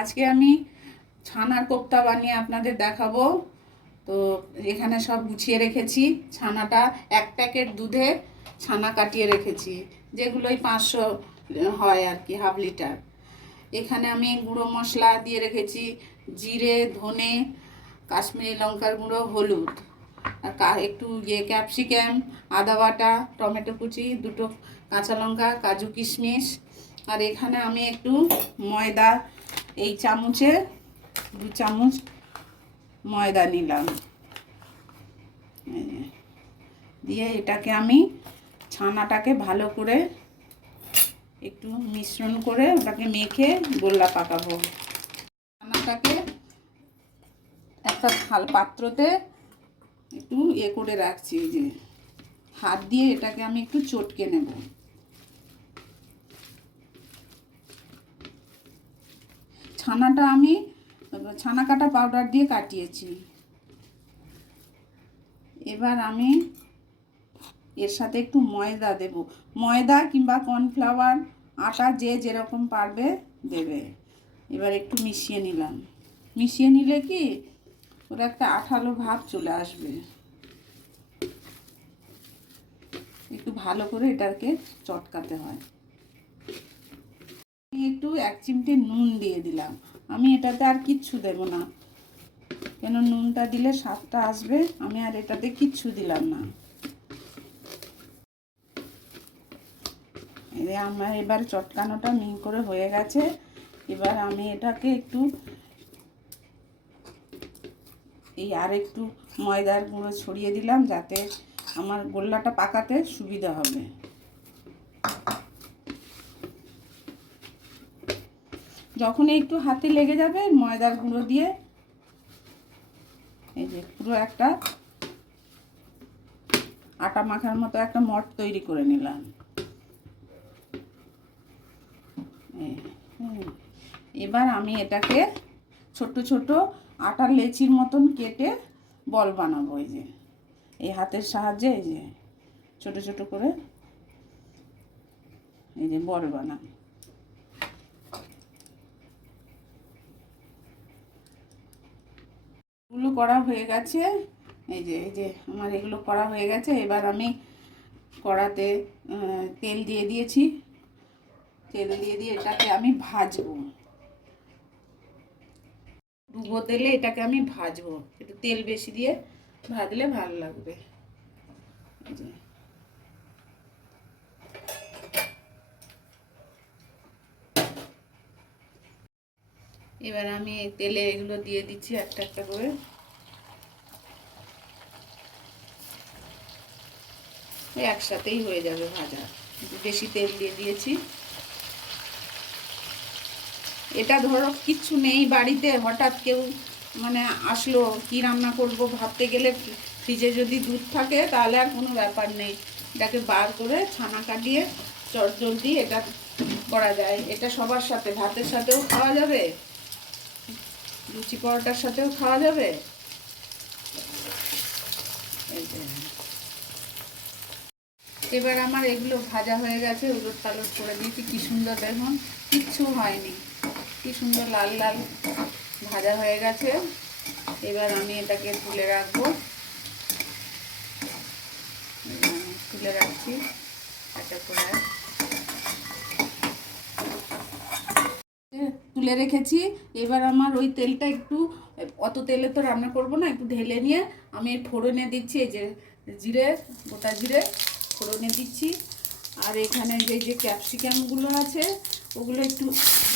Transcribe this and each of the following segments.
আজকে আমি ছানার কোপ্তা বানিয়ে আপনাদের দেখাবো। তো এখানে সব গুছিয়ে রেখেছি, ছানাটা এক প্যাকেট দুধে ছানা কাটিয়ে রেখেছি, যেগুলোই পাঁচশো হয় আর কি, হাফ লিটার। এখানে আমি গুঁড়ো মশলা দিয়ে রেখেছি, জিরে, ধনে, কাশ্মীরি লঙ্কার গুঁড়ো, হলুদ। আর একটু ইয়ে ক্যাপসিকাম, আদা বাটা, টমেটো কুচি, দুটো কাঁচা লঙ্কা, কাজু কিশমিশ। আর এখানে আমি একটু ময়দা এই চামচে, দু চামচ ময়দা নিলাম। দিয়ে এটাকে আমি ছানাটাকে ভালো করে একটু মিশ্রণ করে ওটাকে মেখে গোল্লা পাকাবো। ছানাটাকে একটা থাল পাত্রতে একটু এ করে রাখছি যে হাত দিয়ে এটাকে আমি একটু চটকে নেব। ছানাটা আমি ছানা কাটা পাউডার দিয়ে কাটিয়েছি। এবার আমি এর সাথে একটু ময়দা দেব। ময়দা কিংবা কর্নফ্লাওয়ার আটা যে যেরকম পারবে দেবে। এবার একটু মিশিয়ে নিলাম। মিশিয়ে নিলে কি ওর একটা আঠালো ভাব চলে আসবে। একটু ভালো করে এটাকে চটকাতে হয়। এক চিমটে নুন দিয়ে দিলাম। আমি এটাতে আর কিচ্ছু দেব না। কেন নুনটা দিলে স্বাদটা আসবে? আমি আর এটাতে কিচ্ছু দিলাম না। আমার এবার চটকানোটা মিহি করে হয়ে গেছে। এবার আমি এটাকে একটু এই আর একটু ময়দার গুঁড়ো ছড়িয়ে দিলাম যাতে আমার গোল্লাটা পাকাতে সুবিধা হবে। যখন একটু হাতে লেগে যাবে, ময়দার গুঁড়ো দিয়ে, এই যে পুরো একটা আটা মাখার মতো একটা মট তৈরি করে নিলাম। এবার আমি এটাকে ছোট ছোট আটার লেচির মতন কেটে বল বানাবো, এই যে। এই হাতের সাহায্যে, এই যে, ছোট ছোট করে এই যে বল বানাবো এগুলো করা হয়ে গেছে। এই যে এই যে, আমার এগুলো করা হয়ে গেছে। এবার আমি কড়াতে তেল দিয়ে দিয়েছি। তেল দিয়ে দিয়ে এটাকে আমি ভাজবো। ডুবো তেলে এটাকে আমি ভাজবো। একটু তেল বেশি দিয়ে ভাজলে ভালো লাগবে। এবার আমি তেলে এগুলো দিয়ে দিচ্ছি একটা একটা করে। একসাথেই হয়ে যাবে ভাজা। বেশি তেল দিয়ে দিয়েছি। এটা ধরো, কিচ্ছু নেই বাড়িতে, হঠাৎ কেউ মানে আসলো, কি রান্না করব ভাবতে গেলে ফ্রিজে যদি দুধ থাকে, তাহলে আর কোনো ব্যাপার নেই। এটাকে বার করে ছানা কাটিয়ে চট জলদি এটা করা যায়। এটা সবার সাথে, ভাতের সাথেও খাওয়া যাবে, লুচি পরোটার সাথেও খাওয়া যাবে। এই। এবার আমার এগুলো ভাজা হয়ে গেছে, উলট পালট করে দিয়েছি। কি সুন্দর দেখুন, কিচ্ছু হয়নি। কি সুন্দর লাল লাল ভাজা হয়ে গেছে। এবার আমি এটাকে তুলে রাখব। তুলে রাখছি একটা করে। তুলে রেখেছি। এবার আমার ওই তেলটা একটু, অত তেলে তো রান্না করব না, একটু ঢেলে নিয়ে আমি ফোড়নে দিচ্ছি, এই যে জিরে, গোটা জিরে। ফোড়নে দিচ্ছি। আর এখানে যে যে ক্যাপসিকামগুলো আছে, ওগুলো একটু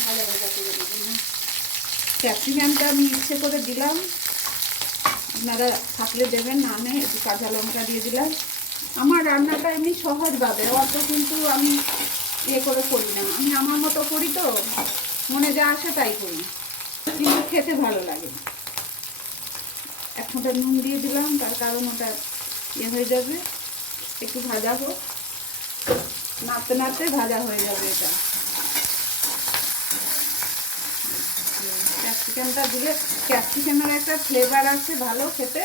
ভালো ভাজা করে দেবো। ক্যাপসিকামটা আমি ইচ্ছে করে দিলাম। আপনারা থাকলে দেবেন, না আমি একটু কাঁচা লঙ্কা দিয়ে দিলাম। আমার রান্নাটা এমনি সহজভাবে, অত কিন্তু আমি ইয়ে করে করি না। আমি আমার মতো করি তো, মনে যা আসে তাই করি। কিন্তু খেতে ভালো লাগে। এক ফোঁটা নুন দিয়ে দিলাম, তার কারণ ওটা ইয়ে হয়ে যাবে। একটু ভাজা হোক। নাড়তে নাড়তে ভাজা হয়ে যাবে এটা। ক্যাপসিকামটা দিলে, ক্যাপসিকামের একটা ফ্লেভার আছে ভালো খেতে।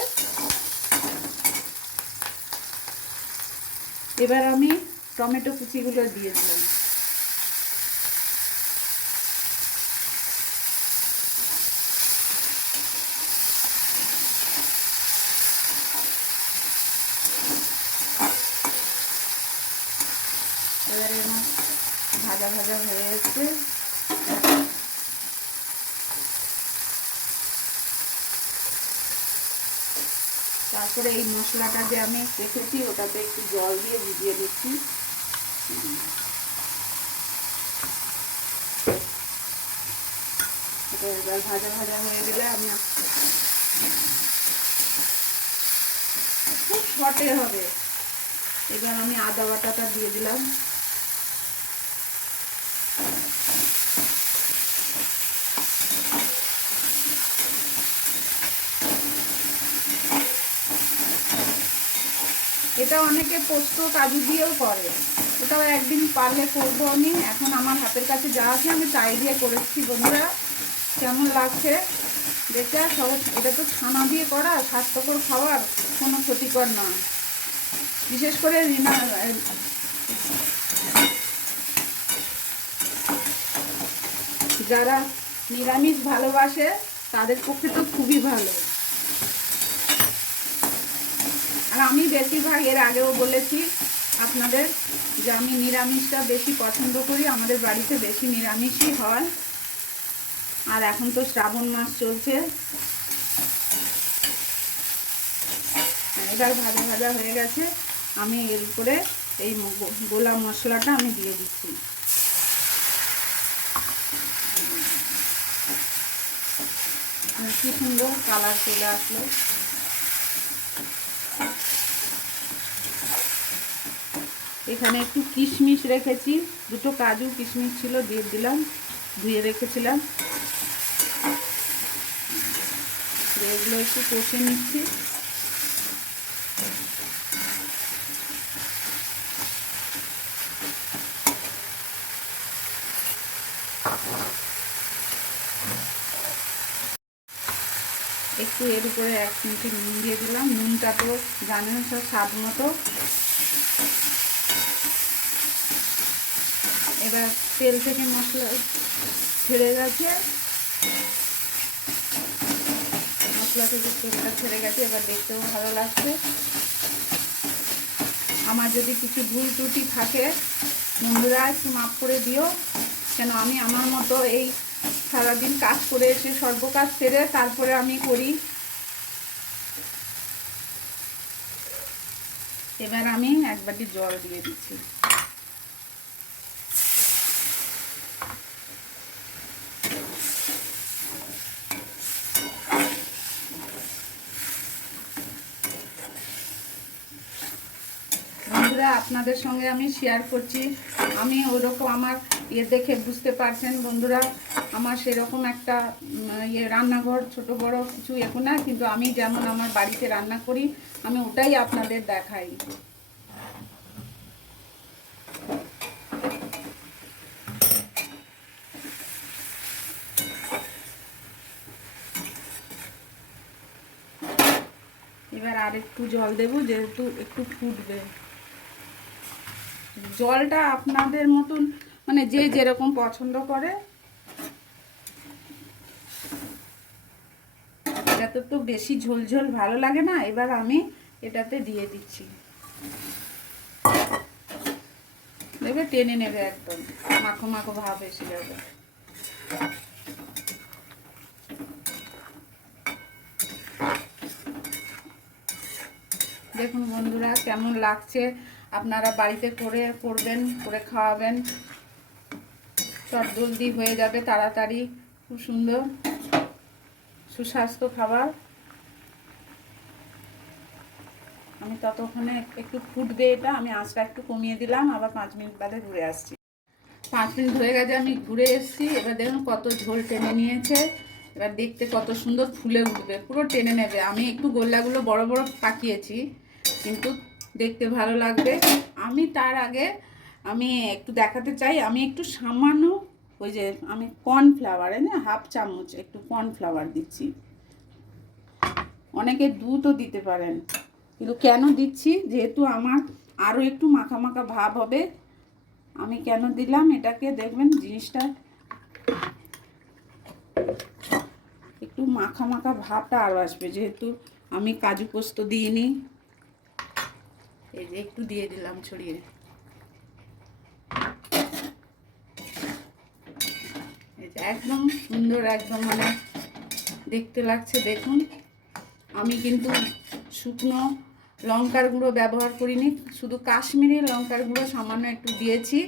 এবার আমি টমেটো কুচিগুলো দিয়ে দিলাম। ভাজা ভাজা হয়ে গেছে। তারপরে এই মশলাটা যে আমি রেখেছি, ওটাতে একটু জল দিয়ে ভিজিয়ে দিচ্ছি। এবার ভাজা ভাজা হয়ে গেলে আমি খুব শর্টে হবে। এবার আমি আদা বাটাটা দিয়ে দিলাম। এটা অনেকে পোস্ত কাজু দিয়েও করে। ওটাও একদিন পারলে করব আমি। এখন আমার হাতের কাছে যা আছে আমি তাই দিয়ে করেছি। বন্ধুরা, কেমন লাগছে? দেখে সহজ, এটা তো ছানা দিয়ে করা, স্বাস্থ্যকর খাবার কোনো ক্ষতিকর নয় বিশেষ করে রিনা, যারা নিরামিষ ভালোবাসে, তাদের পক্ষে তো খুবই ভালো। আর আমি বেশিরভাগ এর আগেও বলেছি, আপনাদের যে আমি নিরামিষটা বেশি পছন্দ করি, আমাদের বাড়িতে বেশি নিরামিষই হয়। আর এখন তো শ্রাবণ মাস চলছে। এবার ভাজা ভাজা হয়ে গেছে। আমি এর উপরে এই গোলা মশলাটা আমি দিয়ে দিচ্ছি। কি সুন্দর কালার চলে আসলো। এখানে একটু কিশমিশ রেখেছি। দুটো কাজু কিশমিশ ছিল, দিয়ে দিলাম, ধুয়ে রেখেছিলাম। এগুলো একটু কষে নিচ্ছি। একটু এর উপরে এক চিমটি নুন দিয়ে দিলাম। নুনটা তো জানেন সব স্বাদ মতো। এবার তেল থেকে মশলা ছেড়ে গেছে। মশলা থেকে তেলটা ছেড়ে গেছে, এবার দেখতেও ভালো লাগছে। আমার যদি কিছু ভুল ত্রুটি থাকে, বন্ধুরা একটু মাফ করে দিও। কেন আমি আমার মতো এই সারাদিন কাজ করে এসে সর্ব কাজ সেরে তারপরে আমি করি। এবার আমি এক বাটি জল দিয়ে দিচ্ছি। বন্ধুরা আপনাদের সঙ্গে আমি শেয়ার করছি। আমি ওরকম আমার ইয়ে দেখে বুঝতে পারছেন বন্ধুরা, আমার সেরকম একটা ইয়ে রান্নাঘর, ছোট, বড় কিছু এখন না, কিন্তু আমি যেমন আমার বাড়িতে রান্না করি, আমি ওটাই আপনাদের দেখাই। এবার আর একটু জল দেবো, যেহেতু একটু ফুটবে। জলটা আপনাদের মতন মানে যে যেরকম পছন্দ করে। এটাতে তো বেশি ঝোল ঝোল ভালো লাগে না, এবার আমি এটাতে দিয়ে দিচ্ছি। দেখবে টেনে নেবে একদম, মাখো মাখো ভাব এসে যাবে। দেখুন বন্ধুরা, কেমন লাগছে আপনারা বাড়িতে করে করবেন, করে খাওয়াবেন। চট জলদি হয়ে যাবে তাড়াতাড়ি, খুব সুন্দর, সুস্বাস্থ্য খাবার। আমি ততক্ষণে একটু ফুটবে এটা, আমি আঁচটা একটু কমিয়ে দিলাম, আবার পাঁচ মিনিট বাদে ঘুরে আসছি। পাঁচ মিনিট হয়ে গেছে, আমি ঘুরে এসেছি। এবার দেখুন কত ঝোল টেনে নিয়েছে। এবার দেখতে কত সুন্দর ফুলে উঠবে, পুরো টেনে নেবে। আমি একটু গোল্লাগুলো বড় বড় পাকিয়েছি, কিন্তু দেখতে ভালো লাগবে। আমি তার আগে, আমি একটু দেখাতে চাই, আমি একটু সামান্য ওই যে আমি কর্নফ্লাওয়ারে না হাফ চামচ একটু কর্নফ্লাওয়ার দিচ্ছি। অনেকে দুধও দিতে পারেন, কিন্তু কেন দিচ্ছি? যেহেতু আমার আরও একটু মাখা মাখা ভাব হবে, আমি কেন দিলাম? এটাকে দেখবেন জিনিসটা একটু মাখা মাখা ভাবটা আরও আসবে। যেহেতু আমি কাজু পোস্ত দিইনি এই যে একটু দিয়ে দিলাম ছড়িয়ে। এই যে একদম সুন্দর, একদম মানে দেখতে লাগছে। দেখুন, আমি কিন্তু শুকনো লঙ্কার গুঁড়ো ব্যবহার করিনি, শুধু কাশ্মীরি লঙ্কার গুঁড়ো সামান্য একটু দিয়েছি,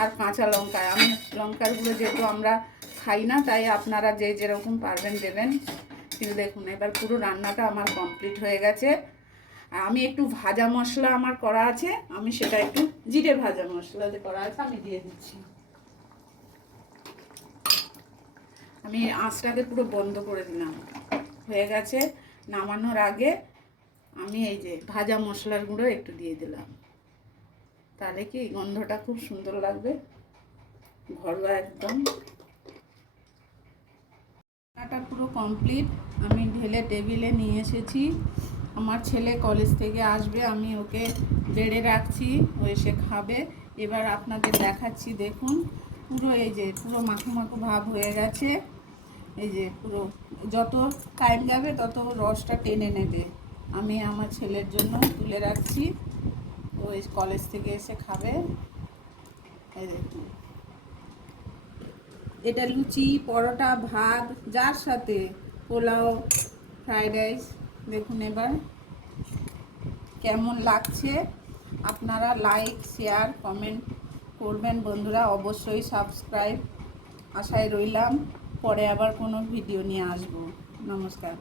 আর কাঁচা লঙ্কা। আমি লঙ্কার গুঁড়ো যেহেতু আমরা খাই না, তাই আপনারা যে যেরকম পারবেন দেবেন। কিন্তু দেখুন, এবার পুরো রান্নাটা আমার কমপ্লিট হয়ে গেছে। আর আমি একটু ভাজা মশলা আমার করা আছে, আমি সেটা একটু জিরে ভাজা মশলা করা আছে আমি দিয়ে দিচ্ছি। আমি আঁচটাকে পুরো বন্ধ করে দিলাম। হয়ে গেছে নামানোর আগে আমি এই যে ভাজা মশলার গুঁড়ো একটু দিয়ে দিলাম। তাহলে কি গন্ধটা খুব সুন্দর লাগবে, ঘরোয়া একদম। রান্নাটা পুরো কমপ্লিট আমি ঢেলে টেবিলে নিয়ে এসেছি। আমার ছেলে কলেজ থেকে আসবে, আমি ওকে বেড়ে রাখছি, ও এসে খাবে। এবার আপনাদের দেখাচ্ছি, দেখুন, পুরো এই যে, পুরো মাখো মাখো ভাব হয়ে গেছে। এই যে, পুরো, যত টাইম যাবে, তত রসটা টেনে নেবে। আমি আমার ছেলের জন্য তুলে রাখছি। ও কলেজ থেকে এসে খাবে। এই এটা লুচি, পরোটা, ভাত, যার সাথে পোলাও ফ্রাইড রাইস দেখুন এবার কেমন লাগছে। আপনারা লাইক শেয়ার কমেন্ট করবেন বন্ধুরা। অবশ্যই সাবস্ক্রাইব আশায় রইলাম। পরে আবার কোনো ভিডিও নিয়ে আসব। নমস্কার।